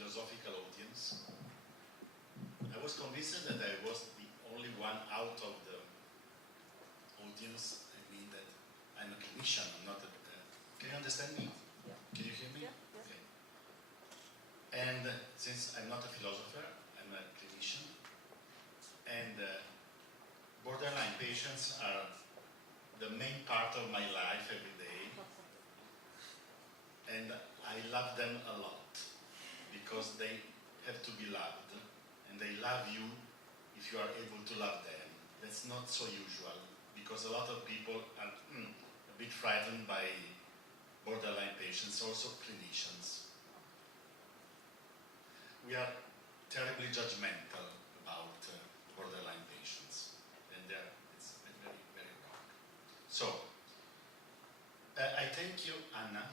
philosophical audience. I was convinced that I was the only one out of the audience. I mean that I'm a clinician, I'm not a... can you understand me? Yeah. Can you hear me? Yeah. Yeah. Okay. And since I'm not a philosopher, I'm a clinician, and borderline patients are the main part of my life every day, and I love them a lot because they have to be loved, and they love you if you are able to love them. That's not so usual because a lot of people are a bit frightened by borderline patients, also clinicians. We are terribly judgmental about borderline patients, and it's very, very wrong. So, I thank you, Anna,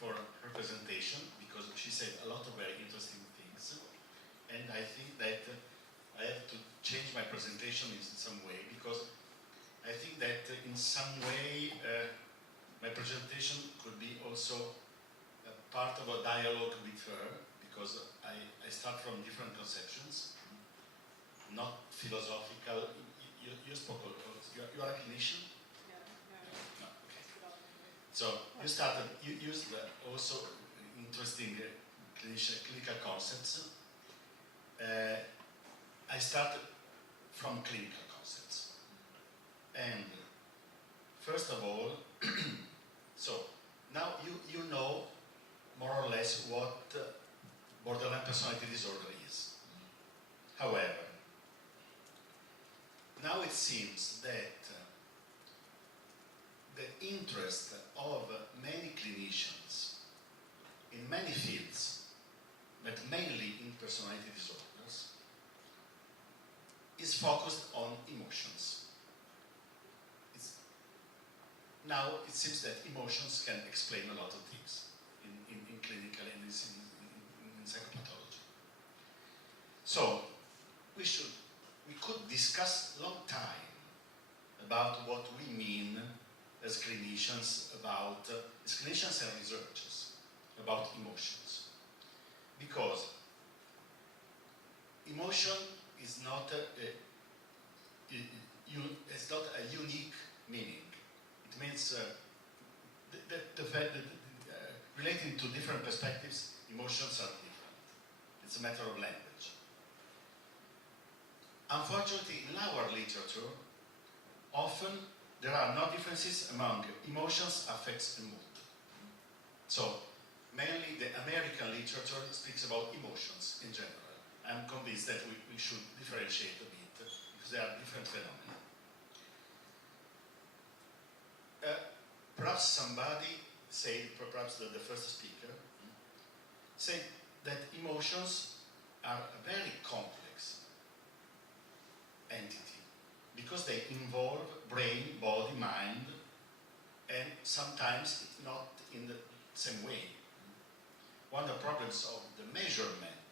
for her presentation, because she said a lot of very interesting things, and I think that I have to change my presentation in some way, because I think that in some way my presentation could be also a part of a dialogue with her, because I start from different conceptions, not philosophical. You spoke, you are a clinician? No, okay. So you used also interesting clinical concepts. I started from clinical concepts. And first of all, so now you know more or less what borderline personality disorder is. However, now it seems that the interest of many clinicians in many fields, but mainly in personality disorders, is focused on emotions. Now it seems that emotions can explain a lot of things in clinical and in psychopathology. So we could discuss a long time about what we mean as clinicians and researchers about emotions, because emotion is not a unique meaning. It means the fact that relating to different perspectives, emotions are different. It's a matter of language. Unfortunately, in our literature, often there are no differences among emotions, affects, and mood. So, mainly the American literature speaks about emotions in general. I'm convinced that we should differentiate a bit because there are different phenomena. Perhaps somebody said, perhaps the first speaker, said that emotions are a very complex entity because they involve brain, body, mind, and sometimes it's not in the same way. One of the problems of the measurement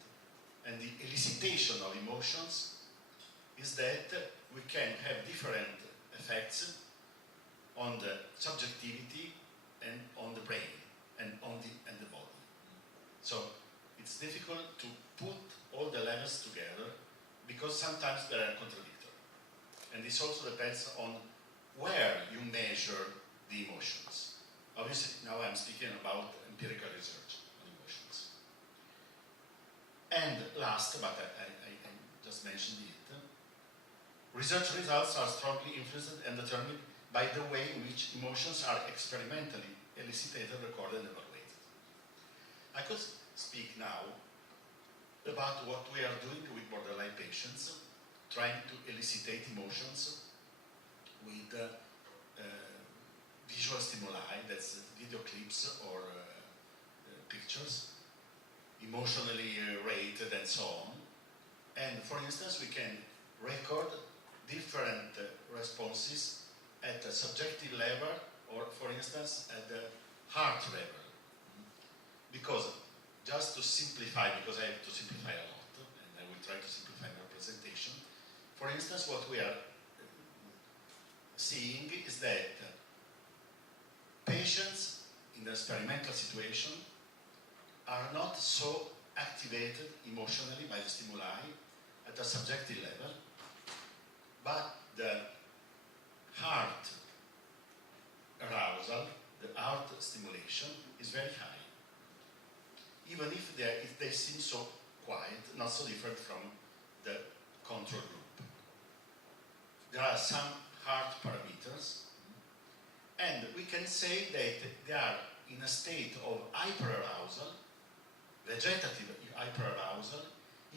and the elicitation of emotions is that we can have different effects on the subjectivity and on the brain and on the body. So it's difficult to put all the levels together because sometimes they are contradictory. And this also depends on where you measure the emotions. Obviously, now I'm speaking about empirical research on emotions. And last, but I just mentioned it, research results are strongly influenced and determined by the way in which emotions are experimentally elicited, recorded, and evaluated. I could speak now about what we are doing with borderline patients, trying to elicitate emotions with visual stimuli, that's video clips or pictures, emotionally rated and so on. And for instance, we can record different responses at a subjective level or, for instance, at the heart level. Because, just to simplify, because I have to simplify a lot, and I will try to simplify my presentation, for instance, what we are seeing is that patients in the experimental situation are not so activated emotionally by the stimuli at a subjective level, but the heart arousal, the heart stimulation is very high, even if they seem so quiet, not so different from the control group. There are some heart parameters, and we can say that they are in a state of hyperarousal, vegetative hyperarousal,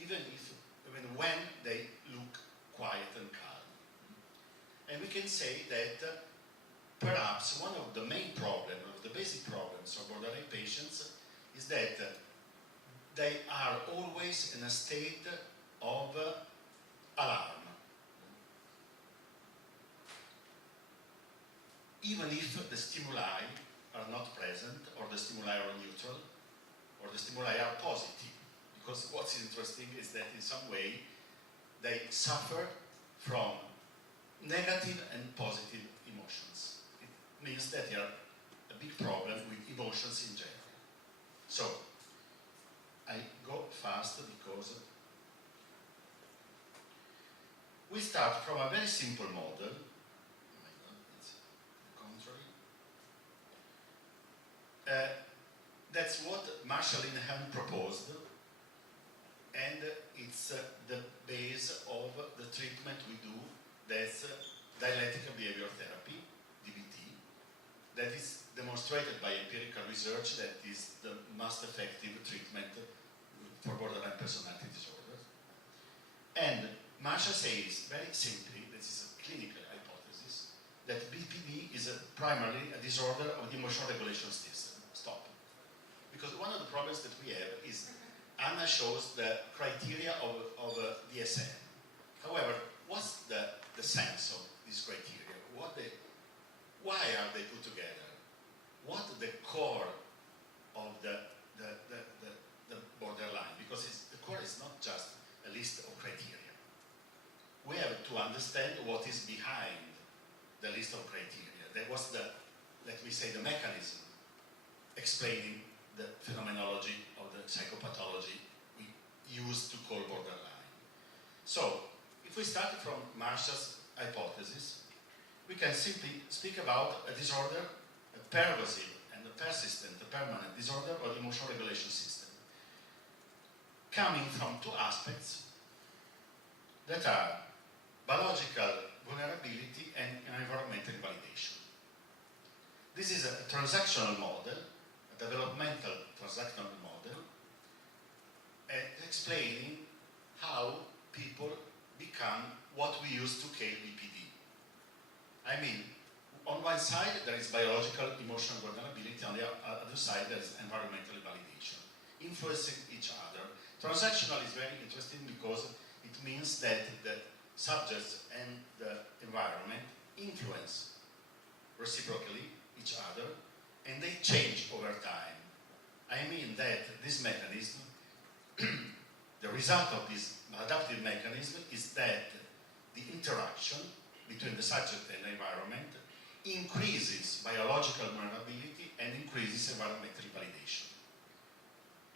even when they look quiet and calm. And we can say that perhaps one of the main problems, of the basic problems of borderline patients is that they are always in a state of alarm. Even if the stimuli are not present, or the stimuli are neutral, or the stimuli are positive. Because what's interesting is that in some way they suffer from negative and positive emotions. It means that they are a big problem with emotions in general. So, I go fast because we start from a very simple model. Oh my God, it's the contrary. That's what Marshall Linehan proposed, and it's the base of the treatment we do. That's dialectical behavior therapy, DBT, that is demonstrated by empirical research that is the most effective treatment for borderline personality disorders. And Marshall says very simply, this is a clinical hypothesis, that BPD is primarily a disorder of the emotional regulation system. Stop. Because one of the problems that we have is Anna shows the criteria of DSM. However, what's the sense of these criteria? Why are they put together? What the core of the borderline? Because the core is not just a list of criteria. We have to understand what is behind the list of criteria. That was let me say, the mechanism explaining the phenomenology of the psychopathology we used to call borderline. So, if we start from Marshall's hypothesis, we can simply speak about a disorder, a pervasive and a persistent, a permanent disorder of the emotional regulation system, coming from two aspects that are biological vulnerability and environmental validation. This is a transactional model, a developmental transactional model, explaining how people become what we used to call BPD. I mean, on one side there is biological emotional vulnerability, on the other side there is environmental validation, influencing each other. Transactional is very interesting because it means that the subjects and the environment influence reciprocally each other, and they change over time. I mean that this mechanism, the result of this adaptive mechanism is that the interaction between the subject and the environment increases biological vulnerability and increases environmental validation.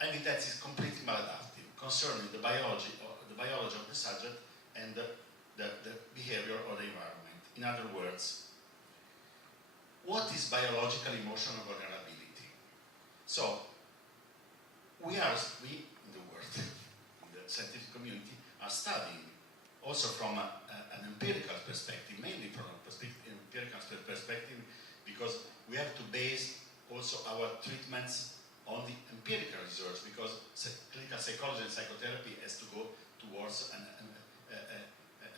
I mean that is completely maladaptive concerning the biology of the subject and the behavior of the environment. In other words, what is biological emotional vulnerability? So, we in the world, in the scientific community, are studying also from an empirical perspective, mainly from an empirical perspective, because we have to base also our treatments on the empirical research, because clinical psychology and psychotherapy has to go towards an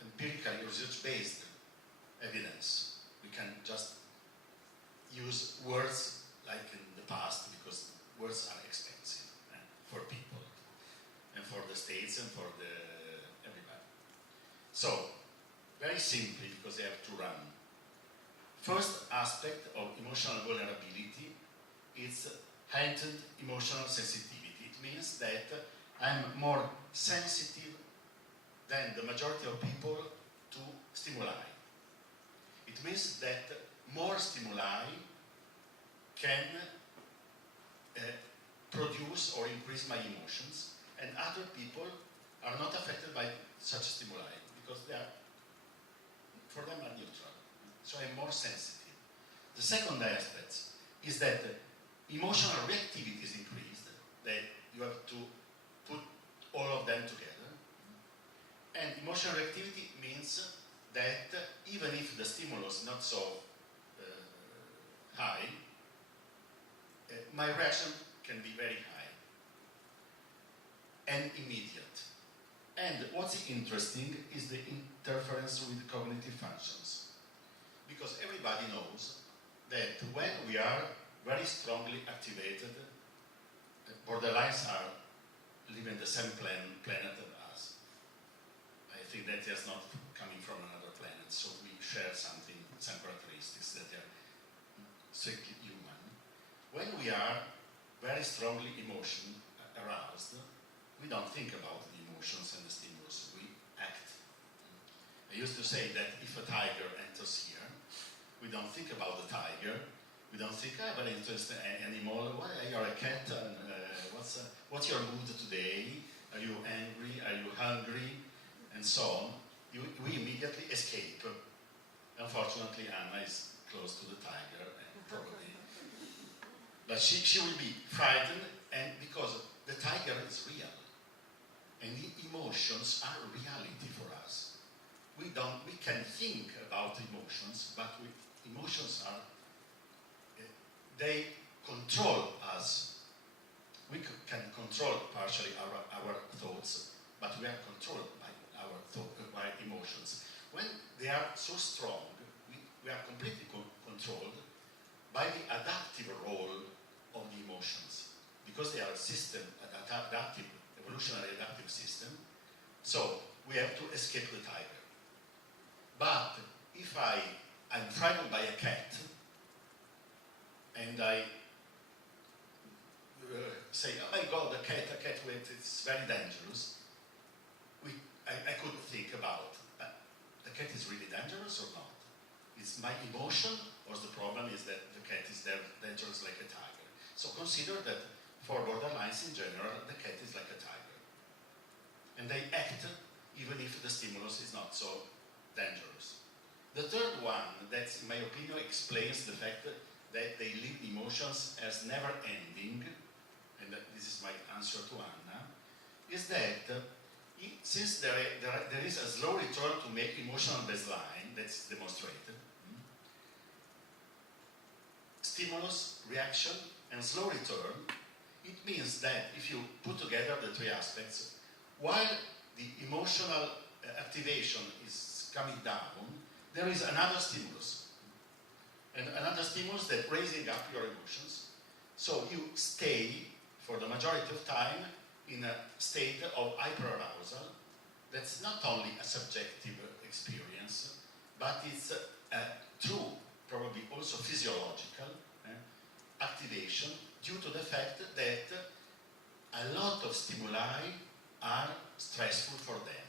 empirical research-based evidence. We can just use words like in the past, because words are expensive for people and for the states and for everybody. So, very simply, because they have to run. First aspect of emotional vulnerability is heightened emotional sensitivity. It means that I'm more sensitive than the majority of people to stimuli. It means that more stimuli can produce or increase my emotions, and other people are not affected by such stimuli because they are, for them, are neutral. So I'm more sensitive. The second aspect is that emotional reactivity is increased, that you have to put all of them together. And emotional reactivity means that even if the stimulus is not so high, my reaction can be very high and immediate. And what's interesting is the interference with cognitive functions. Because everybody knows that when we are very strongly activated, borderlines are living the same planet as us. I think that is not coming from another planet, so we share some characteristics that are strictly human. When we are very strongly aroused, we don't think about the emotions and the stimulus, we act. I used to say that if a tiger enters here, we don't think about the tiger, we don't think, very interesting animal, why you're a cat, and what's your mood today? Are you angry? Are you hungry? And so on. We immediately escape. Unfortunately, Anna is close to the tiger, and probably. But she will be frightened, and because the tiger is real. And the emotions are reality for us. We can think about emotions, but emotions are, they control us. We can control partially our thoughts, but we are controlled by by emotions. When they are so strong, we are completely controlled by the adaptive role of the emotions, because they are a system, adaptive, evolutionary adaptive system. So we have to escape the tiger. But if I'm frightened by a cat, and I say, oh my God, a cat, it's very dangerous. I could think about, the cat is really dangerous or not? Is my emotion, or the problem is that the cat is dangerous like a tiger? So consider that for borderlines in general, the cat is like a tiger. And they act even if the stimulus is not so dangerous. The third one, that in my opinion explains the fact that they live emotions as never ending, and this is my answer to Anna, is that since there is a slow return to make emotional baseline, that's demonstrated, stimulus, reaction, and slow return, it means that if you put together the three aspects, while the emotional activation is coming down, there is another stimulus. And another stimulus that raising up your emotions. So you stay, for the majority of time, in a state of hyperarousal. That's not only a subjective experience, but it's a true, probably also physiological activation due to the fact that a lot of stimuli are stressful for them.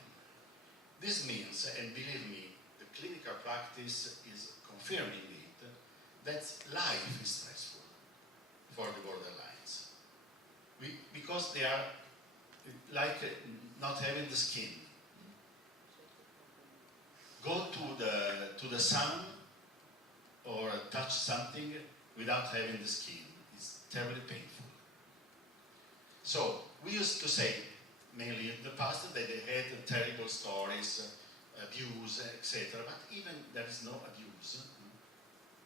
This means, and believe me, the clinical practice is confirming it, that life is stressful for the borderlines. Because they are like not having the skin. Go to the sun or touch something without having the skin. It's terribly painful. So we used to say, mainly in the past, that they had terrible stories, abuse, etc. But even there is no abuse.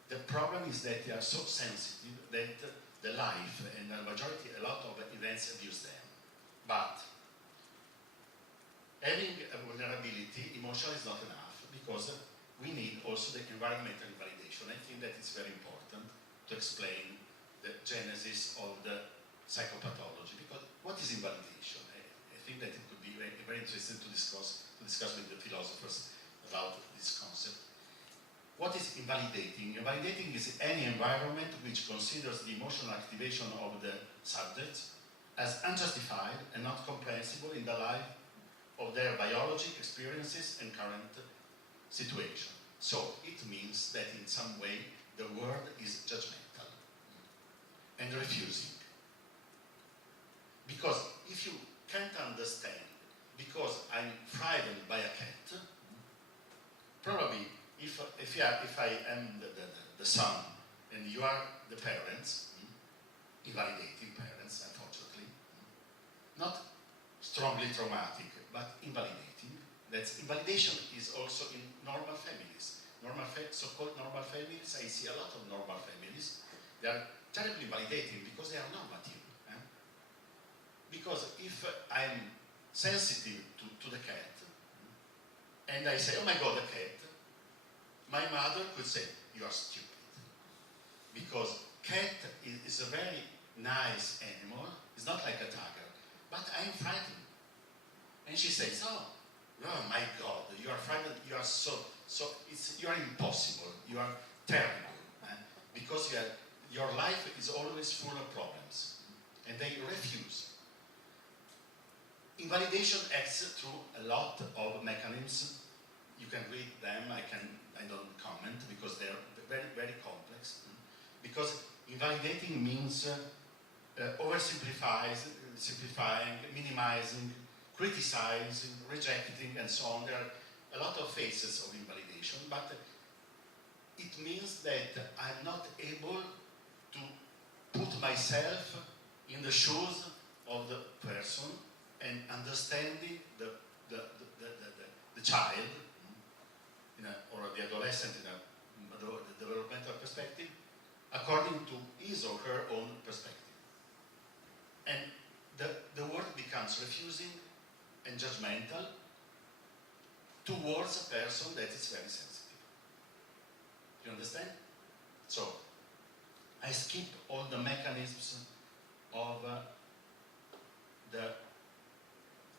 The problem is that they are so sensitive that the life and the majority, a lot of events abuse them. But having a vulnerability, emotional is not enough, because we need also the environmental validation. I think that it's very important to explain the genesis of the psychopathology, because what is invalidation? I think that it could be very, very interesting to discuss with the philosophers about this concept. What is invalidating? Invalidating is any environment which considers the emotional activation of the subject as unjustified and not comprehensible in the life of their biology, experiences, and current situation. So it means that in some way the world is judgmental and refusing. the son, and you are the parents, invalidating parents, unfortunately, not strongly traumatic, but invalidating. That's invalidation is also in normal families. So-called normal families, I see a lot of normal families. They are terribly validating because they are normative. Because if I'm sensitive to the cat, and I say, oh my God, a cat, my mother could say, you are stupid. Because cat is a very nice animal, it's not like a tiger, but I'm frightened. And she says, oh my God, you are frightened, you are you are impossible, you are terrible. Because your life is always full of problems. And they refuse. Invalidation acts through a lot of mechanisms. You can read them, I don't comment because they're very, very complex. Because invalidating means simplifying, minimizing, criticizing, rejecting, and so on. There are a lot of phases of invalidation, but it means that I'm not able to put myself in the shoes of the person and understanding the child or the adolescent in a developmental perspective according to his or her own perspective. And the world becomes refusing and judgmental towards a person that is very sensitive. You understand? So, I skip all the mechanisms of the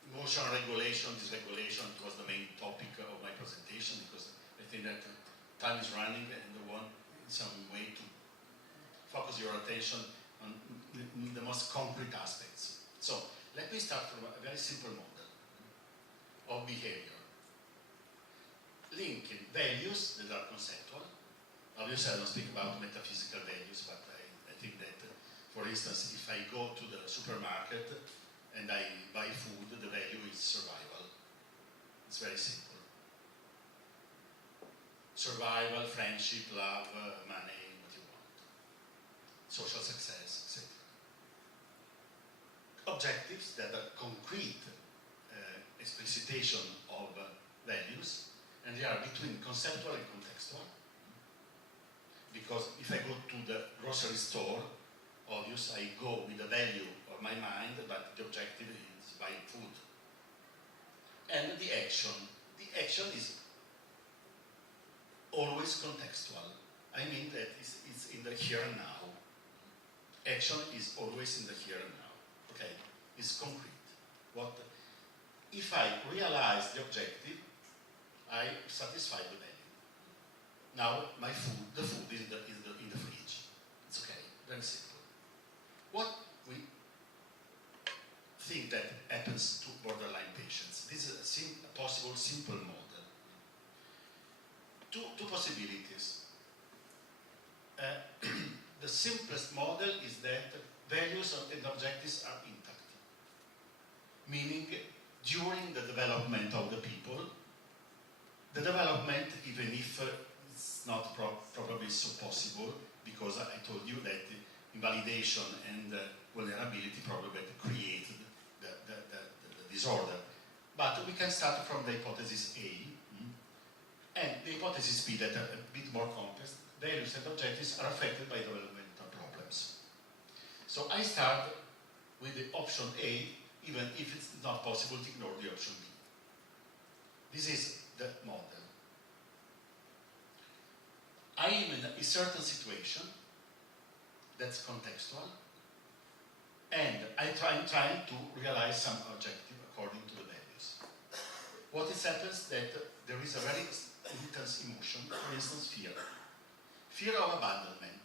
emotional regulation, dysregulation. It was the main topic of my presentation because I think that time is running and I want in some way to focus your attention on the most concrete aspects. So let me start from a very simple model of behavior. Linking values that are conceptual. Obviously I don't speak about metaphysical values, but I think that, for instance, if I go to the supermarket and I buy food, the value is survival. It's very simple. Survival, friendship, love, money, what you want. Social success, etc. Objectives that are concrete explicitation of values, and they are between conceptual and contextual. Because if I go to the grocery store, obviously I go with the value of my mind, but the objective is buying food. And the action is always contextual. I mean that it's in the here and now. Action is always in the here and now. Okay, it's concrete. If I realize the objective, I satisfy the value. Now my food, the food is in the fridge. It's okay, very simple. What we think that happens to borderline patients. This is a possible simple model. Two possibilities. The simplest model is that values and objectives are intact. Meaning, during the development of the people, the development, even if it's not probably so possible, because I told you that invalidation and vulnerability probably created the disorder. But we can start from the hypothesis A, and the hypothesis B that are a bit more complex. Values and objectives are affected by developmental problems. So I start with the option A, even if it's not possible to ignore the option B. This is the model. I am in a certain situation that's contextual, and I'm trying to realize some objective according to the values. What is happens that there is a very intense emotion, for instance, fear. Fear of abandonment,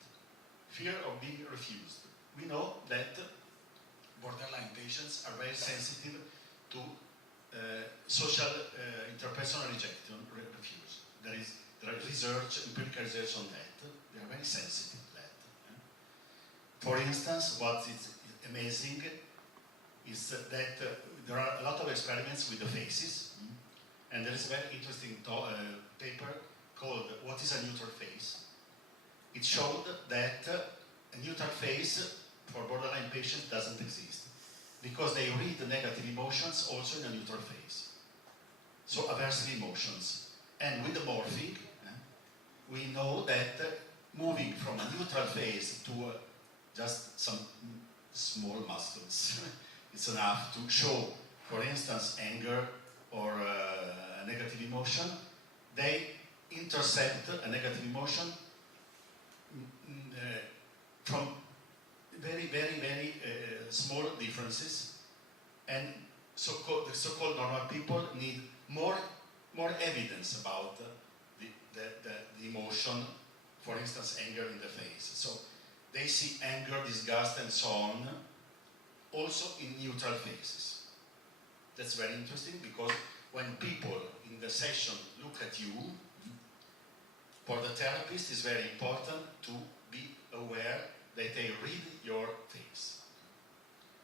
fear of being refused. We know that borderline patients are very sensitive to social interpersonal rejection, refuse. There is research, empirical research on that. They are very sensitive to that. For instance, what is amazing is that there are a lot of experiments with the faces, and there is a very interesting paper called "What is a Neutral Face?" it showed that a neutral phase for borderline patients doesn't exist, because they read the negative emotions also in a neutral phase. So aversive emotions. And with the morphing, we know that moving from a neutral phase to just some small muscles, it's enough to show, for instance, anger or a negative emotion. They intercept a negative emotion from very, very, very small differences, and the so-called normal people need more evidence about the emotion, for instance, anger in the face. So they see anger, disgust, and so on, also in neutral phases. That's very interesting, because when people in the session look at you, for the therapist it's very important to be aware that they read your face.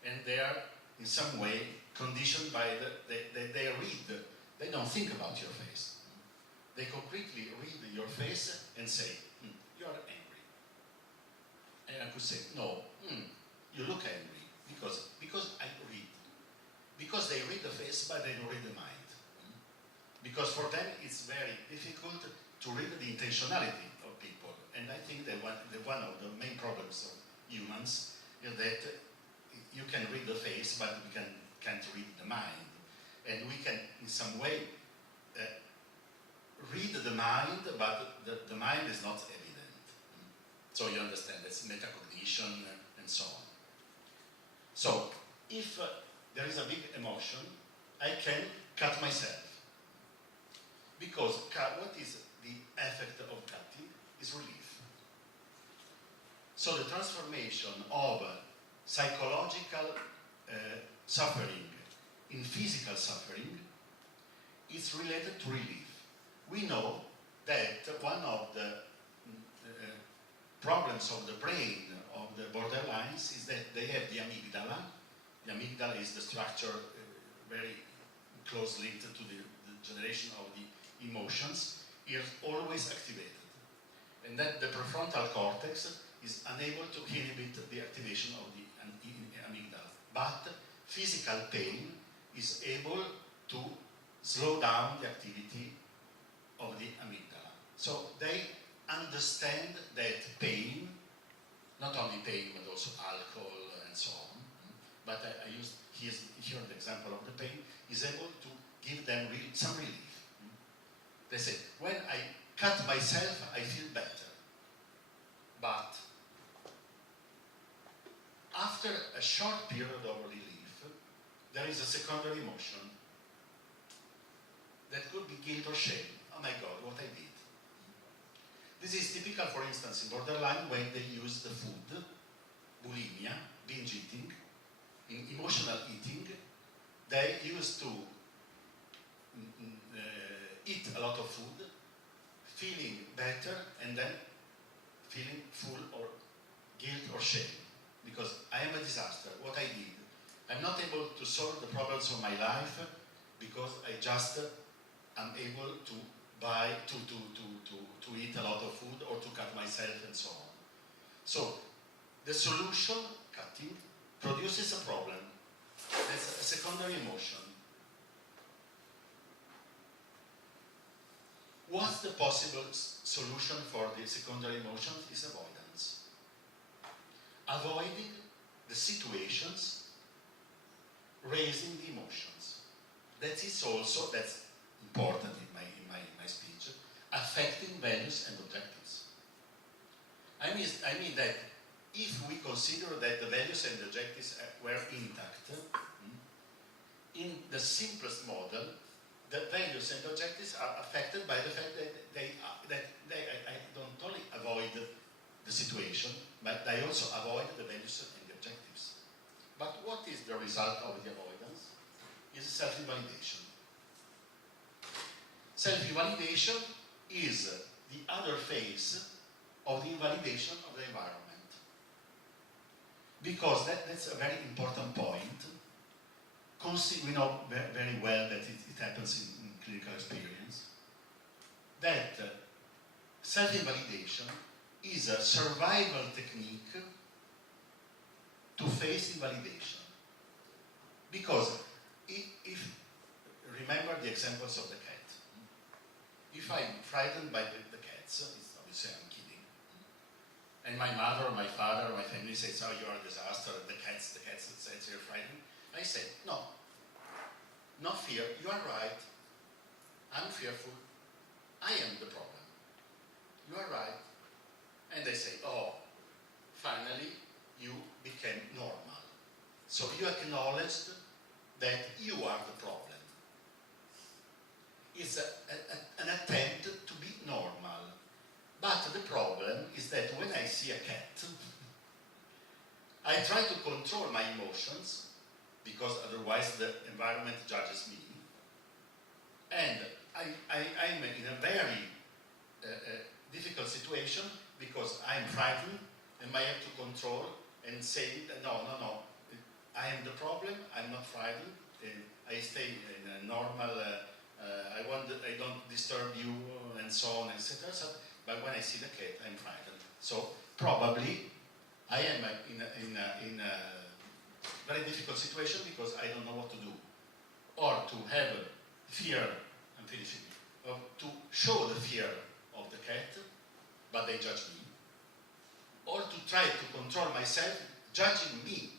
And they are in some way conditioned by they read, they don't think about your face. They concretely read your face and say, you are angry. And I could say, no, you look angry, because I read. Because they read the face, but they don't read the mind. Because for them it's very difficult to read the intentionality of people. And I think that one of the main problems of humans is that you can read the face, but we can't read the mind. And we can, in some way, read the mind, but the mind is not evident. So you understand, that's metacognition and so on. So, if there is a big emotion, I can cut myself. Because what is the effect of cutting? Is relief. So the transformation of psychological suffering in physical suffering is related to relief. We know that one of the problems of the brain of the borderlines is that they have the amygdala. The amygdala is the structure very close linked to the generation of the emotions, is always activated. And that the prefrontal cortex is unable to inhibit the activation of the amygdala. But physical pain is able to slow down the activity of the amygdala. So they understand that pain, not only pain but also alcohol and so on, but I used here the example of the pain, is able to give them some relief. They say, when I cut myself, I feel better. But after a short period of relief, there is a secondary emotion that could be guilt or shame. Oh my God, what I did. This is typical, for instance, in borderline when they use the food, bulimia, binge eating, in emotional eating. They used to eat a lot of food, feeling better, and then feeling full or guilt or shame. Because I am a disaster, what I did. I'm not able to solve the problems of my life because I just am able to buy, to eat a lot of food or to cut myself and so on. So the solution, cutting, produces a problem. That's a secondary emotion. What's the possible solution for the secondary emotion is avoidance. Avoiding the situations raising the emotions. That is also, that's important in my speech, affecting values and objectives. I mean that if we consider that the values and objectives were intact, in the simplest model, the values and objectives are affected by the fact that I don't only avoid the situation, but I also avoid the values and the objectives. But what is the result of the avoidance? Is self-invalidation. Self-invalidation is the other phase of the invalidation of the environment. Because that's a very important point. We know very well that it happens in clinical experience, that self-invalidation is a survival technique to face invalidation. Because if remember the examples of the cat. If I'm frightened by the cats, it's obviously I'm kidding. And my mother, or my father, or my family says, "Oh, you're a disaster. The cats says you're frightened." I say, "No, no fear. You are right. I'm fearful. I am the problem. You are right." And they say, "Oh, finally you became normal. So you acknowledged that you are the problem." It's an attempt to be normal. But the problem is that when I see a cat, I try to control my emotions, because otherwise the environment judges me. And I'm in a very difficult situation, because I'm frightened and I have to control and say, no, I am the problem, I'm not frightened, and I stay in a normal, I don't disturb you, and so on, etc. So, but when I see the cat, I'm frightened. So probably I am in a very difficult situation, because I don't know what to do. Or to have fear, I'm finishing, or to show the fear of the cat, but they judge me. Or to try to control myself, judging me,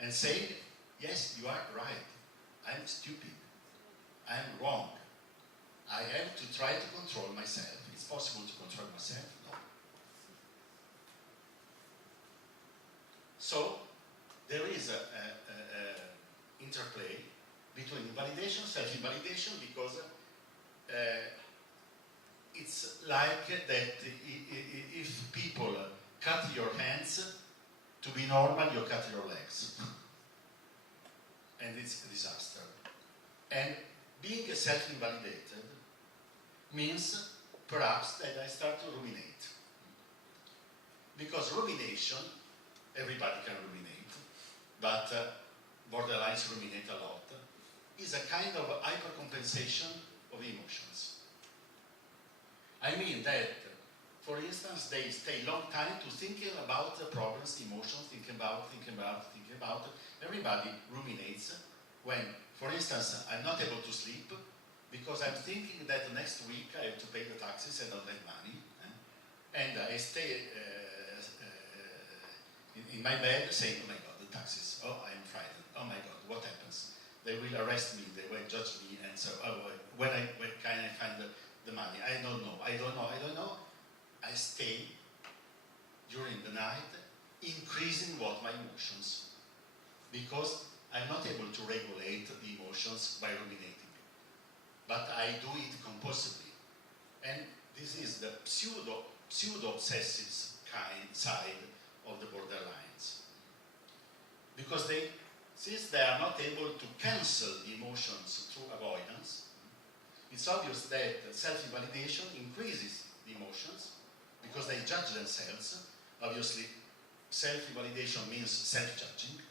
and saying, yes, you are right, I'm stupid, I'm wrong. I have to try to control myself. It's possible to control myself? No. So, there is a interplay between invalidation, self-invalidation, because it's like that if people cut your hands, to be normal, you cut your legs. And it's a disaster. And being self-invalidated means perhaps that I start to ruminate. Because rumination, everybody can ruminate, but borderlines ruminate a lot, is a kind of hypercompensation of emotions. I mean that, for instance, they stay long time to thinking about the problems, emotions, thinking about. Everybody ruminates when, for instance, I'm not able to sleep because I'm thinking that next week I have to pay the taxes, I don't have money, and I stay in my bed saying, oh my God, the taxes, oh, I'm frightened, oh my God, what happens? They will arrest me, they will judge me, and so, when can I find the money? I don't know. I stay during the night increasing my emotions, because I'm not able to regulate the emotions by ruminating, but I do it compulsively. And this is the pseudo-obsessive side of the borderlines. Because since they are not able to cancel the emotions through avoidance, it's obvious that self-invalidation increases the emotions, because they judge themselves. Obviously, self-invalidation means self-judging.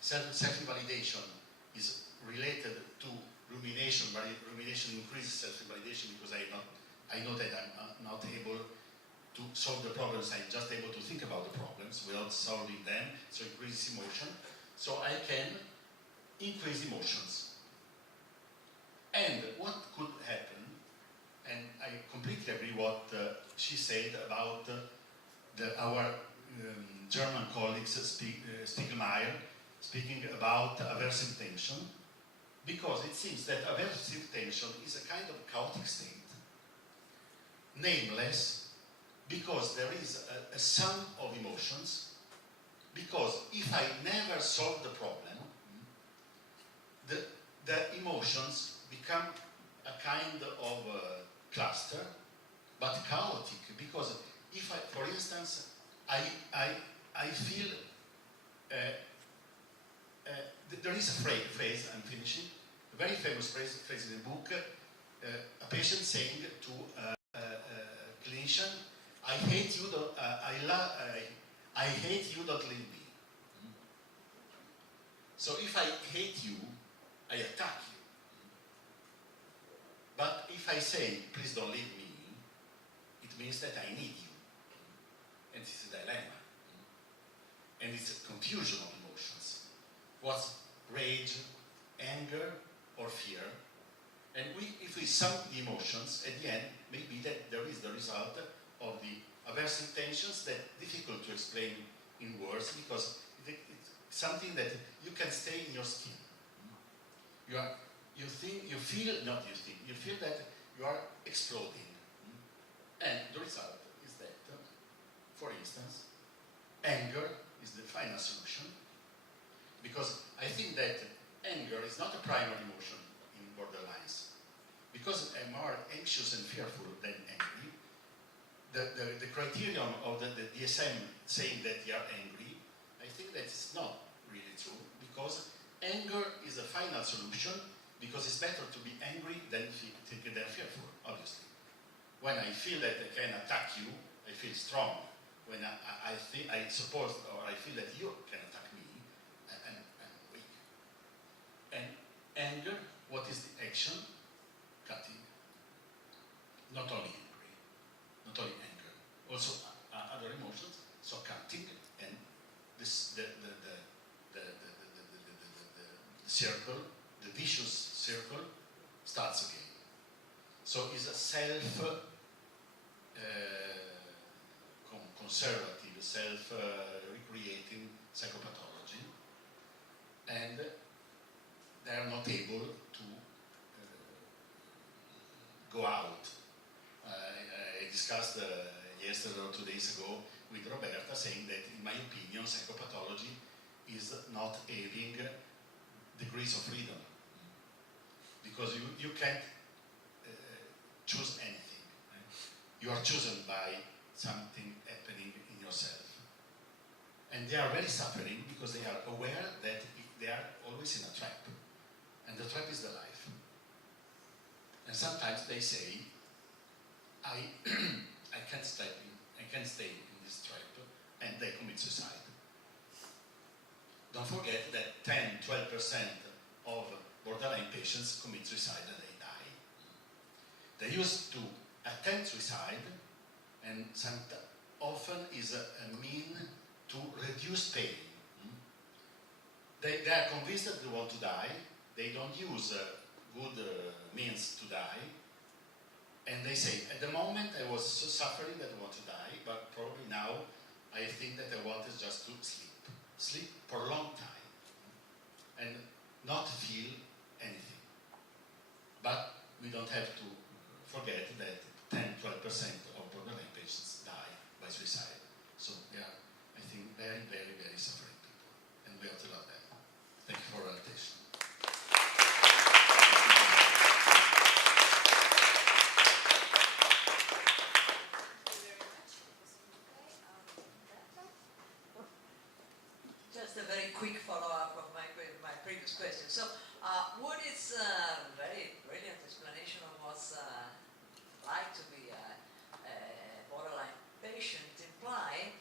Self-invalidation is related to rumination, but rumination increases self-invalidation, because I know that I'm not able to solve the problems, I'm just able to think about the problems without solving them, so it increases emotion. So I can increase emotions. And what could happen, and I completely agree what she said about our German colleagues, Spiegelmeier, speaking about aversive tension, because it seems that aversive tension is a kind of chaotic state, nameless, because there is a sum of emotions, because if I never solve the problem, the emotions become a kind of cluster, but chaotic, because if I, for instance, I feel, there is a phrase, I'm finishing, a very famous phrase in the book, a patient saying to a clinician, I hate you, I hate you, don't leave me. So if I hate you, I attack you. But if I say, please don't leave me, it means that I need you. And it's a dilemma. And it's a confusion of emotions. What's rage, anger, or fear? And if we sum the emotions, at the end, maybe that there is the result of the averse intentions that difficult to explain in words, because it's something that you can stay in your skin. You feel that you are exploding. And the result is that, for instance, anger is the final solution, because I think that anger is not a primary emotion in borderlines. Because I'm more anxious and fearful than angry, the criterion of the DSM saying that you are angry, I think that it's not really true, because anger is a final solution, because it's better to be angry than fearful, obviously. When I feel that I can attack you, I feel strong. When I suppose, or I feel that you can attack me, I'm weak. And anger, what is the action? Cutting. Not only anger, also other emotions. So cutting, and this the circle, the vicious circle, starts again. So it's a conservative, self-recreating psychopathology, and they are not able to go out. I discussed yesterday or 2 days ago with Roberta, saying that, in my opinion, psychopathology is not having degrees of freedom, because you can't choose anything. Right? You are chosen by something happening in yourself. And they are very suffering because they are aware that they are always in a trap. And the trap is the life. And sometimes they say, I can't stay in this trap, and they commit suicide. Don't forget that 10-12% of borderline patients commit suicide and they die. They used to attempt suicide, and often is a mean to reduce pain. They are convinced that they want to die. They don't use good means to die. And they say, at the moment I was so suffering that I want to die, but probably now I think that I want is just to sleep. Sleep for a long time. And not feel anything. But we don't have to forget that 10-12% of borderline patients die by suicide. So they are, I think, very, very, very suffering people. And we have to love them. Thank you for your attention. Just a very quick follow-up of my previous question. So, what is a very brilliant explanation of what's like to be a borderline patient imply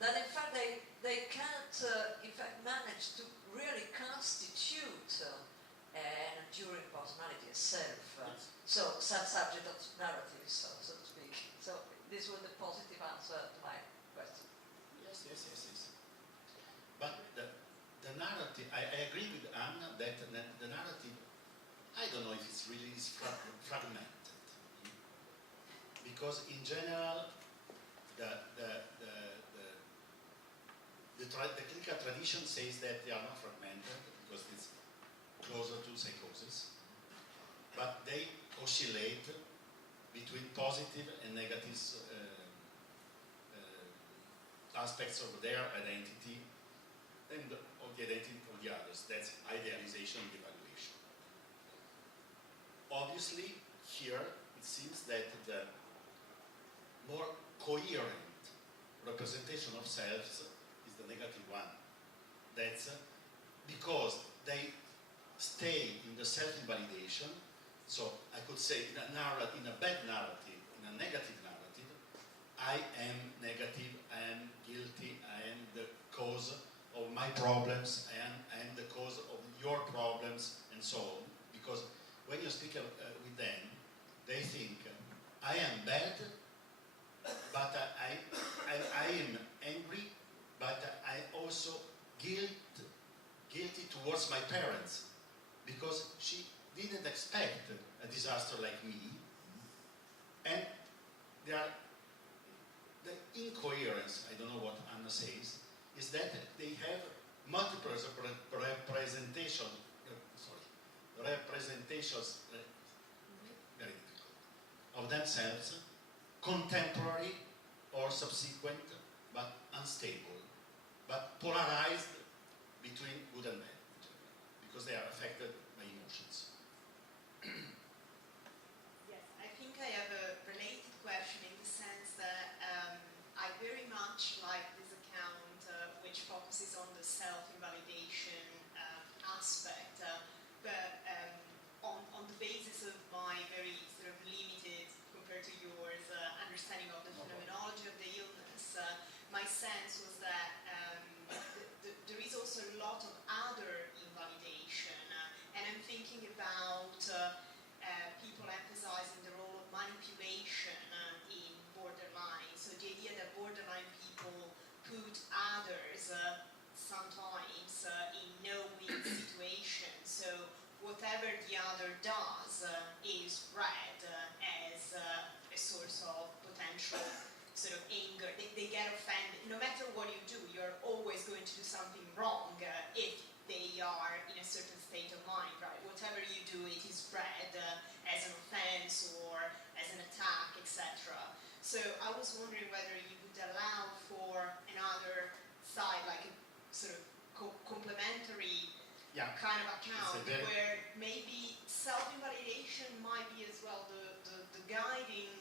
that in fact they can't in fact manage to really constitute an enduring personality, a self. So some subject of narrative, so to speak. So this was the positive answer to my question. Yes. But the narrative, I agree with Anna that the narrative, I don't know if it's really fragmented. Because in general, the clinical tradition says that they are not fragmented because it's closer to psychosis, but they oscillate between positive and negative aspects of their identity and of the identity of the others. That's idealization and evaluation. Obviously, here it seems that the more coherent representation of selves is the negative one. That's because they stay in the self-invalidation. So I could say in a bad narrative, in a negative narrative, I am negative, I am guilty, I am the cause of my problems, I am the cause of your problems, and so on. Because when you speak with them, they think, I am bad, my parents, because she didn't expect a disaster like me, and the incoherence, I don't know what Anna says, is that they have multiple representations, very difficult, of themselves, contemporary or subsequent, but unstable, but polarized between good and bad, because they are affected by emotions. Yes, I think I have a related question in the sense that I very much like this account which focuses on the self-invalidation aspect, but on the basis of my very sort of limited, compared to yours, understanding of the phenomenology of the illness, my sense was that there is also a lot of other invalidation, and I'm thinking about people emphasizing the role of manipulation in borderline. So the idea that borderline people put others sometimes in no-win situations. So whatever the other does is read as a source of potential sort of anger. They get offended. No matter what you do, you're always going to do something wrong if they are in a certain state of mind, right? Whatever you do, it is read as an offense or as an attack, etc. So I was wondering whether you would allow for another side, like a sort of complementary kind of account, where maybe self-invalidation might be as well the guiding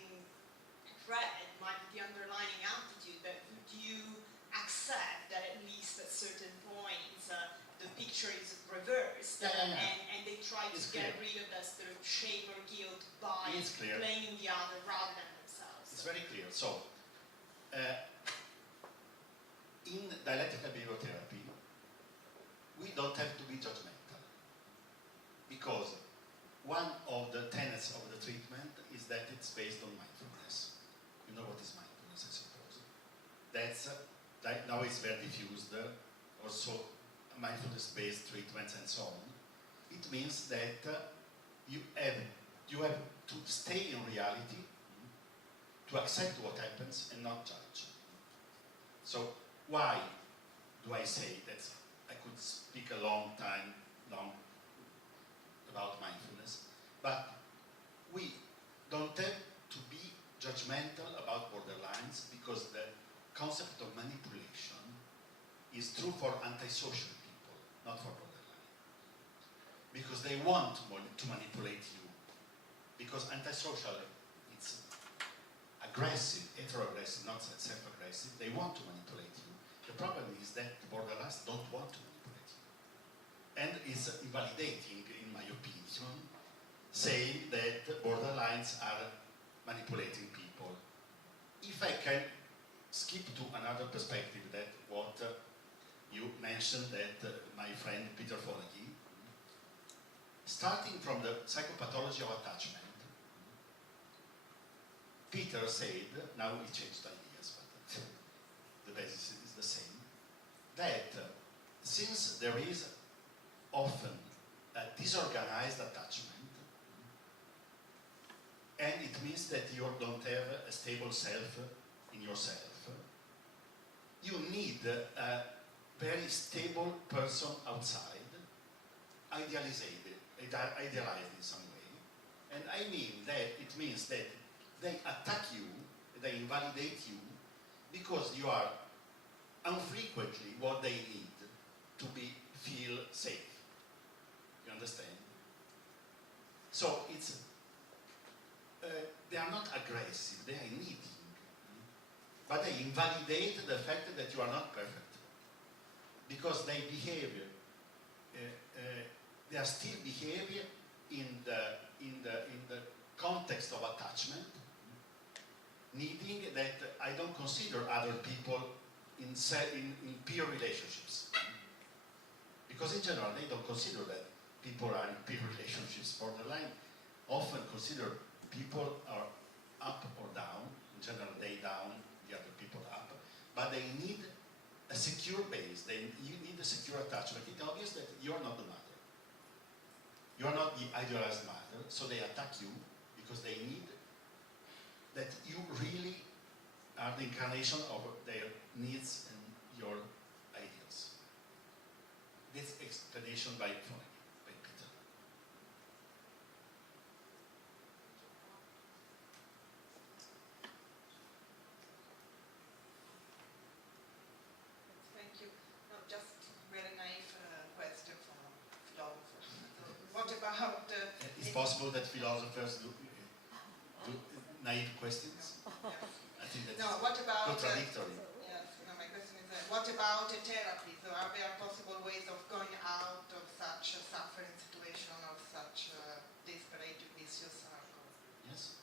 thread, might be the underlying attitude, that would you accept that at least at certain points the picture is reversed and they try to get rid of that sort of shame or guilt by blaming the other rather than themselves? It's very clear. So, in dialectical behavioral therapy, we don't have to be judgmental, because one of the tenets of the treatment is that it's based on mindfulness. You know what is mindfulness, I suppose. That's now it's very diffused, also mindfulness-based treatments and so on. It means that you have to stay in reality, to accept what happens and not judge. So why do I say that? I could speak a long about mindfulness, but we don't have to be judgmental about borderlines, because the concept of manipulation is true for antisocial people, not for borderline. Because they want to manipulate you. Because antisocial, it's aggressive, heteroaggressive, not self-aggressive. They want to manipulate you. The problem is that borderlines don't want to manipulate you. And it's invalidating, in my opinion, saying that borderlines are manipulating people. If I can skip to another perspective, that what you mentioned, that my friend Peter Fonagy, starting from the psychopathology of attachment, Peter said, now he changed ideas, but the basis is the same, that since there is often a disorganized attachment, and it means that you don't have a stable self in yourself, you need a very stable person outside, idealized in some way. And I mean that it means that they attack you, they invalidate you, because you are unfrequently what they need to feel safe. You understand? So it's they are not aggressive, they are needy. But they invalidate the fact that you are not perfect, because they behave. They are still behaving in the context of attachment, needing that I don't consider other people in peer relationships, because in general they don't consider that people are in peer relationships. Borderline often consider people are up or down. In general, they down, the other people up, but they need a secure base. You need a secure attachment. It's obvious that you're not the mother. You are not the idealized mother, so they attack you because they need that you really are the incarnation of their needs and your ideals. This explanation by Peter. Thank you. No, just very naive question from a philosopher. So what about It's possible that philosophers do naive questions? I think that's no, what about contradictory. yes, no, my question is what about therapy? So are there possible ways of going out of such a suffering situation, of such a desperate vicious circle? Yes?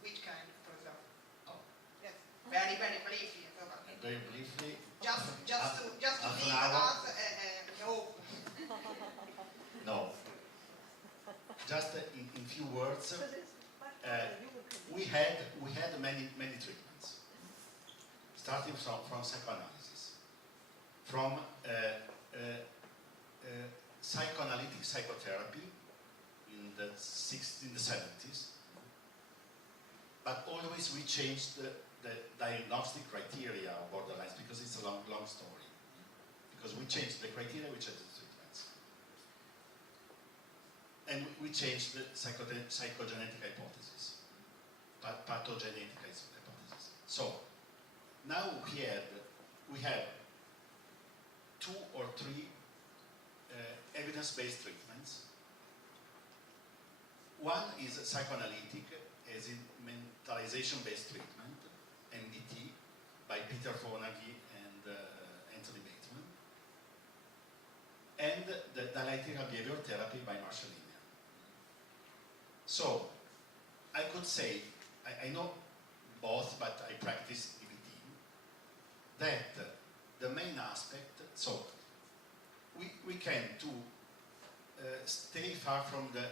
Which kind, for example? Oh. Yes. Very, very briefly. So, Very briefly. just to half give an hour. us hope. No. Just in few words, we had many treatments, starting from psychoanalysis, from psychoanalytic psychotherapy in the 70s, but always we changed the diagnostic criteria of borderlines because it's a long story. Because we changed the criteria, we changed the treatments. And we changed the psychogenetic hypothesis, pathogenetic hypothesis. So now we have 2 or 3 evidence-based treatments. One is psychoanalytic, as in mentalization-based treatment, MBT, by Peter Fonagy and Anthony Bateman, and the dialectical behavior therapy by Marshall Linehan. So, I could say, I know both, but I practice DBT, that the main aspect, so we can stay far from the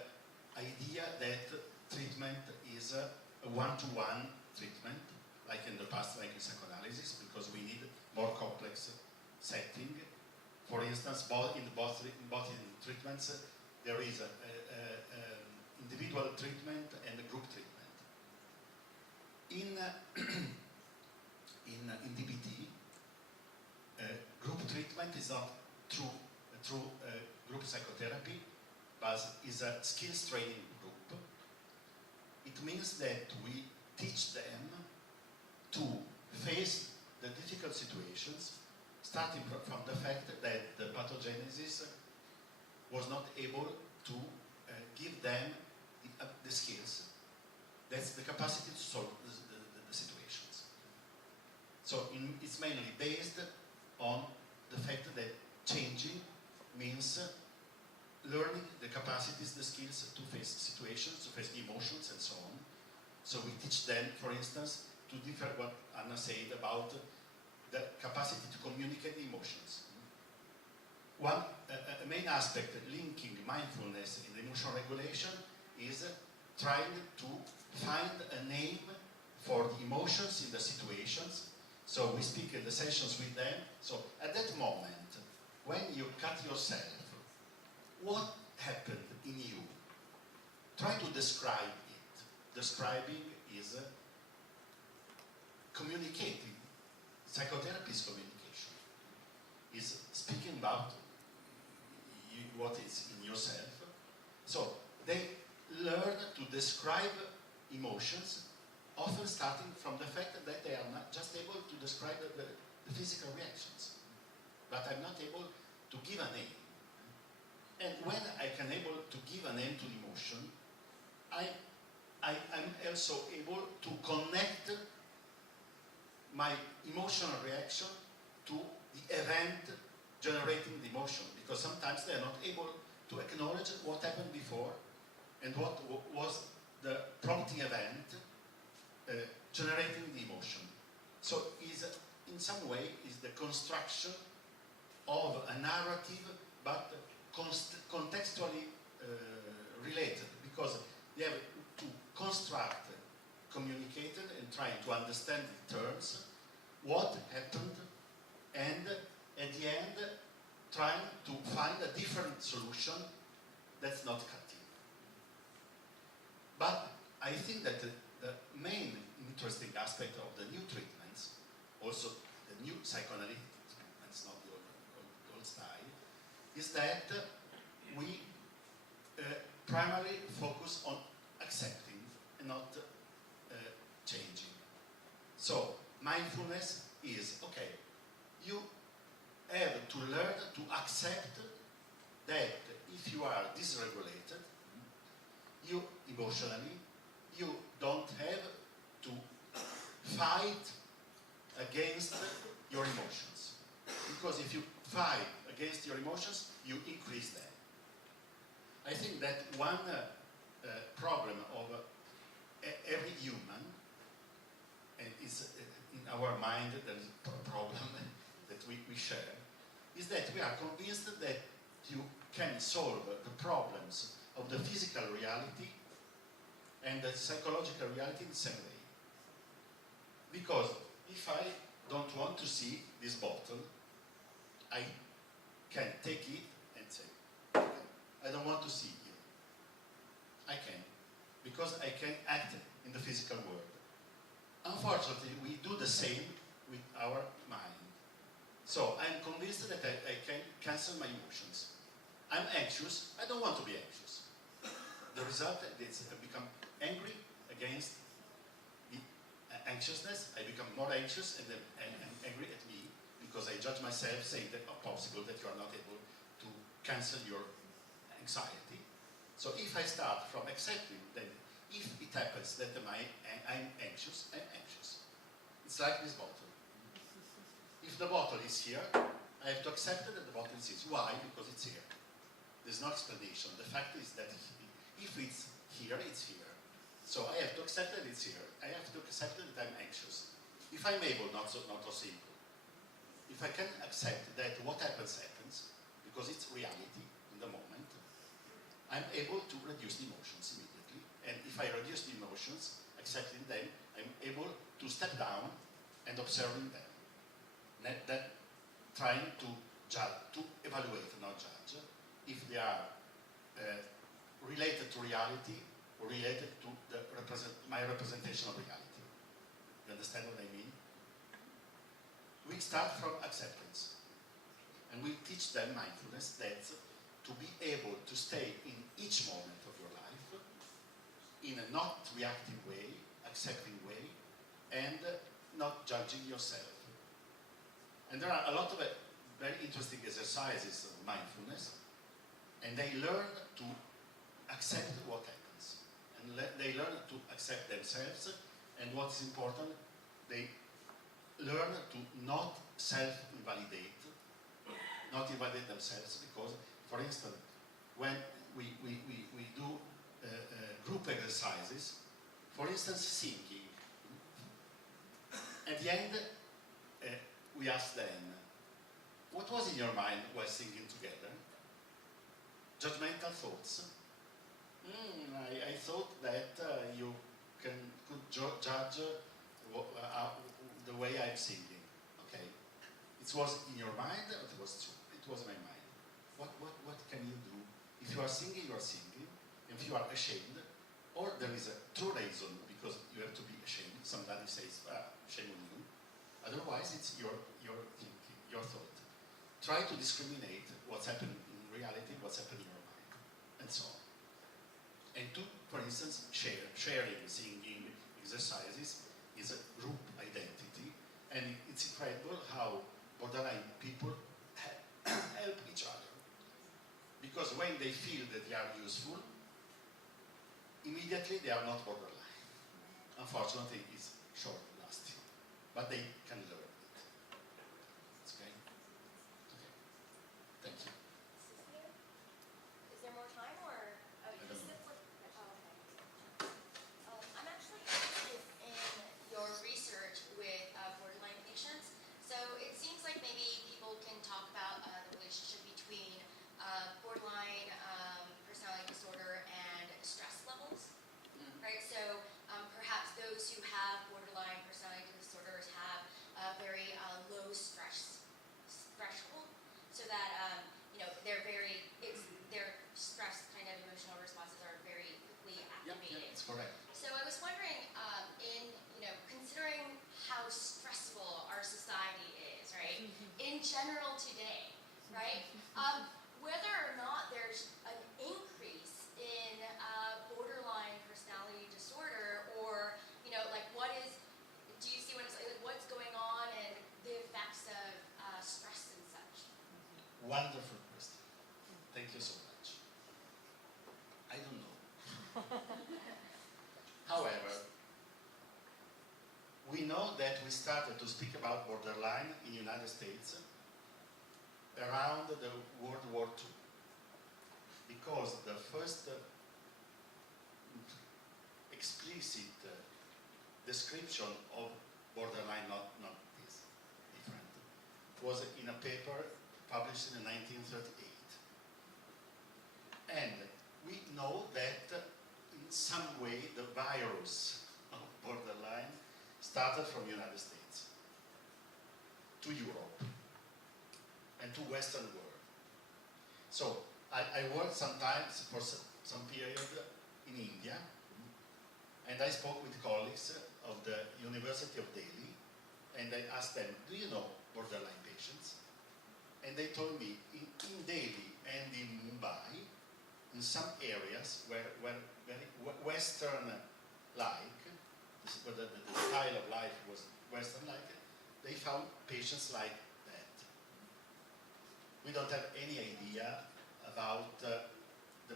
idea that treatment is a one-to-one treatment, like in the past, like in psychoanalysis, because we need more complex setting. For instance, in both treatments, there is individual treatment and a group treatment. In DBT, group treatment is not through group psychotherapy, but is a skills training group. It means that we teach them to face the difficult situations, starting from the fact that the pathogenesis was not able to give them the skills. That's the capacity to solve the situations. So it's mainly based on the fact that changing means learning the capacities, the skills to face situations, to face the emotions, and so on. So we teach them, for instance, to differ what Anna said about the capacity to communicate the emotions. One main aspect linking mindfulness in emotional regulation is trying to find a name for the emotions in the situations. So we speak in the sessions with them. So at that moment, when you cut yourself, what happened in you? Try to describe it. Describing is communicating. Psychotherapy is communication. Is speaking about what is in yourself. So they learn to describe emotions, often starting from the fact that they are not just able to describe the physical reactions, but I'm not able to give a name. And when I can able to give a name to the emotion, I'm also able to connect my emotional reaction to the event generating the emotion, because sometimes they are not able to acknowledge what happened before and what was the prompting event generating the emotion. So in some way is the construction of a narrative, but contextually related, because they have to construct, communicated, and trying to understand the terms, what happened, and at the end trying to find a different solution that's not cutting. But I think that the main interesting aspect of the new treatments, also the new psychoanalytic treatments, not the old style, is that we primarily focus on accepting and not changing. So mindfulness is, okay, you have to learn to accept that if you are dysregulated, you emotionally, you don't have to fight against your emotions. Because if you fight against your emotions, you increase them. I think that one problem of every human, and is in our mind there is a problem that we share, is that we are convinced that you can solve the problems of the physical reality and the psychological reality in the same way. Because if I don't want to see this bottle, I can take it and say, okay, I don't want to see you. I can, because I can act in the physical world. Unfortunately, we do the same with our mind. So I'm convinced that I can cancel my emotions. I'm anxious, I don't want to be anxious. The result is I become angry against the anxiousness, I become more anxious and then I'm angry at me because I judge myself saying that it's possible that you are not able to cancel your anxiety. So if I start from accepting, then if it happens that I'm anxious, I'm anxious. It's like this bottle. If the bottle is here, I have to accept that the bottle is here. Why? Because it's here. There's no explanation. The fact is that if it's here, it's here. So I have to accept that it's here. I have to accept that I'm anxious. If I'm able, not so simple. If I can accept that what happens, happens, because it's reality in the moment, I'm able to reduce the emotions immediately. And if I reduce the emotions, accepting them, I'm able to step down and observing them. That trying to judge, to evaluate, not judge, if they are related to reality or related to my representation of reality. You understand what I mean? We start from acceptance. And we teach them mindfulness, that to be able to stay in each moment of your life in a not reactive way, accepting way, and not judging yourself. And there are a lot of very interesting exercises of mindfulness, and they learn to accept what happens. And they learn to accept themselves, and what's important, they learn to not self-invalidate, not invalidate themselves, because, for instance, when we do group exercises, for instance, singing, at the end, we ask them, what was in your mind while singing together? Judgmental thoughts. I thought that you could judge the way I'm singing. Okay. It was in your mind, or it was true? It was my mind. What can you do? If you are singing, you are singing. If you are ashamed, or there is a true reason because you have to be ashamed. Somebody says, shame on you. Otherwise, it's your thinking, your thought. Try to discriminate what's happening in reality, what's happening in your mind, and so on. And to, for instance, sharing, singing exercises is a group identity, and it's incredible how borderline people help each other. Because when they feel that they are useful, immediately they are not borderline. Unfortunately, it's short-lasting, but they can learn it. It's okay? Okay. Thank you. Is there more time, or I don't know. I'm actually interested in your research with borderline patients. So it seems like maybe people can talk about the relationship between borderline personality disorder and stress levels, right? So perhaps those who have borderline personality disorders have in general today, right? Whether or not there's an increase in borderline personality disorder, or like do you see what's going on and the effects of stress and such? Wonderful question. Thank you so much. I don't know. However, we know that we started to speak about borderline in the United States around the World War II, because the first explicit description of borderline, not this, different, was in a paper published in 1938. And we know that in some way the virus of borderline started from the United States to Europe and to Western world. So I worked sometimes for some period in India, and I spoke with colleagues of the University of Delhi, and I asked them, do you know borderline patients? And they told me in Delhi and in Mumbai, in some areas where very Western-like, the style of life was Western-like, they found patients like that. We don't have any idea about the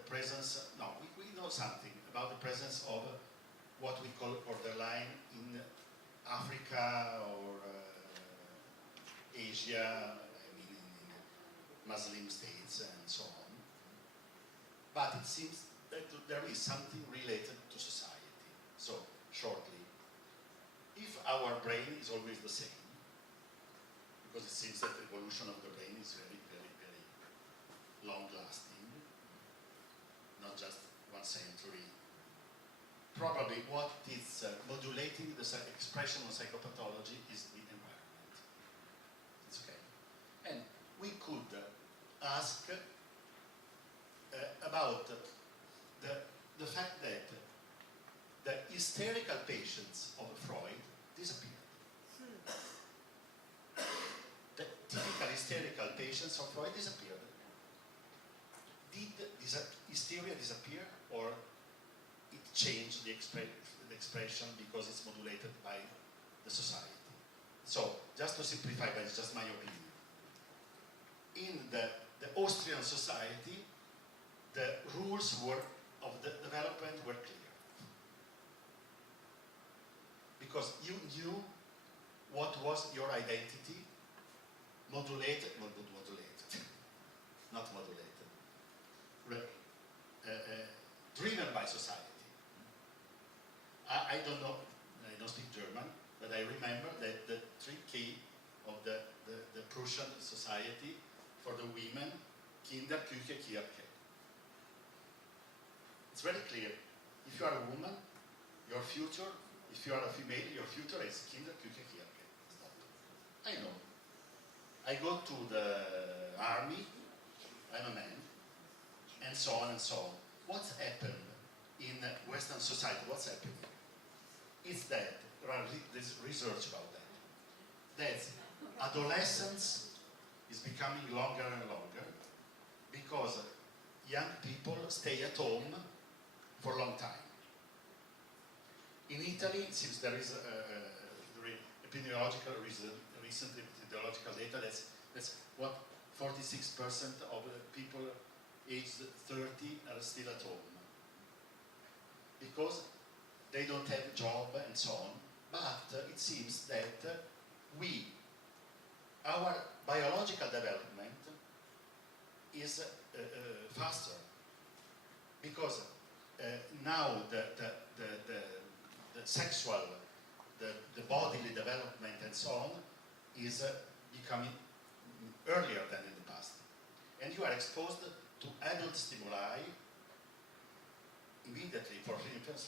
presence, no, we know something about the presence of what we call borderline in Africa or Asia, I mean in Muslim states and so on. But it seems that there is something related to society. So, shortly, if our brain is always the same, because it seems that the evolution of the brain is very, very, very long-lasting, not just 1 century, probably what is modulating the expression of psychopathology is the environment. It's okay. And we could ask about the fact that the hysterical patients of Freud disappeared. The typical hysterical patients of Freud disappeared. Did hysteria disappear, or it changed the expression because it's modulated by the society? So, just to simplify, but it's just my opinion. In the Austrian society, the rules of the development were clear. Because you knew what was your identity, not modulated, driven by society. I don't know, I don't speak German, but I remember that the 3 key of the Prussian society for the women, Kinder, Küche, Kirche. It's very clear. If you are a woman, your future, if you are a female, your future is Kinder, Küche, Kirche. Stop. I know. I go to the army, I'm a man, and so on and so on. What's happened in Western society, what's happening is that there's research about that adolescence is becoming longer and longer because young people stay at home for a long time. In Italy, it seems there is epidemiological recent epidemiological data that's what 46% of people aged 30 are still at home because they don't have a job and so on. But it seems that our biological development is faster because now the sexual, the bodily development and so on is becoming earlier than in the past. And you are exposed to adult stimuli immediately, for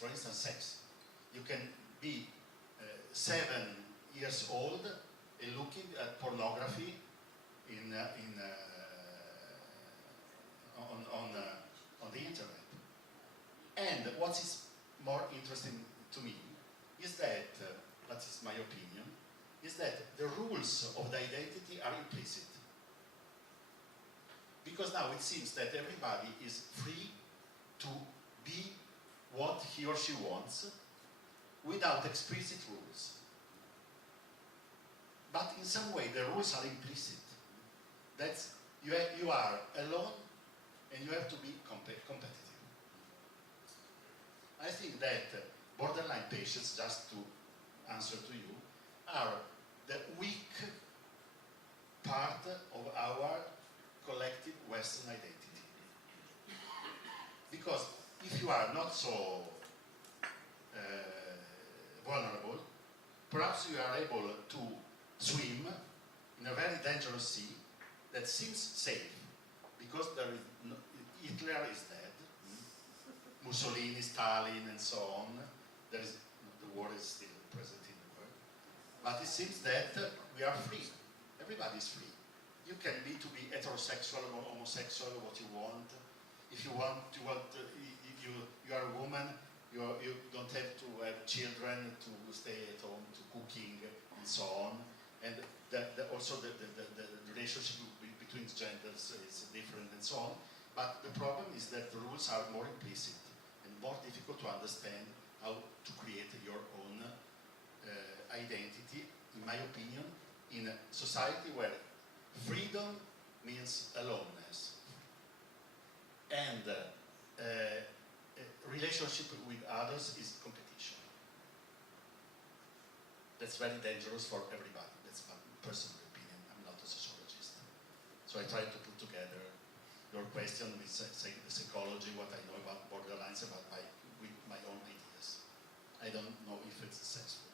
instance, sex. You can be 7 years old and looking at pornography on the internet. And what is more interesting to me is that, that is my opinion, is that the rules of the identity are implicit. Because now it seems that everybody is free to be what he or she wants without explicit rules. But in some way the rules are implicit. That's, you are alone and you have to be competitive. I think that borderline patients, just to answer to you, are the weak part of our collective Western identity. Because if you are not so vulnerable, perhaps you are able to swim in a very dangerous sea that seems safe, because there is no, Hitler is dead, Mussolini, Stalin, and so on. There is, the war is still present in the world. But it seems that we are free. Everybody is free. You can be heterosexual or homosexual, what you want. If you want, you are a woman, you don't have to have children, to stay at home, to cooking, and so on. And also the relationship between genders is different, and so on. But the problem is that the rules are more implicit and more difficult to understand how to create your own identity, in my opinion, in a society where freedom means aloneness, and relationship with others is competition. That's very dangerous for everybody. That's my personal opinion. I'm not a sociologist. So I try to put together your question with psychology, what I know about borderlines, with my own ideas. I don't know if it's successful.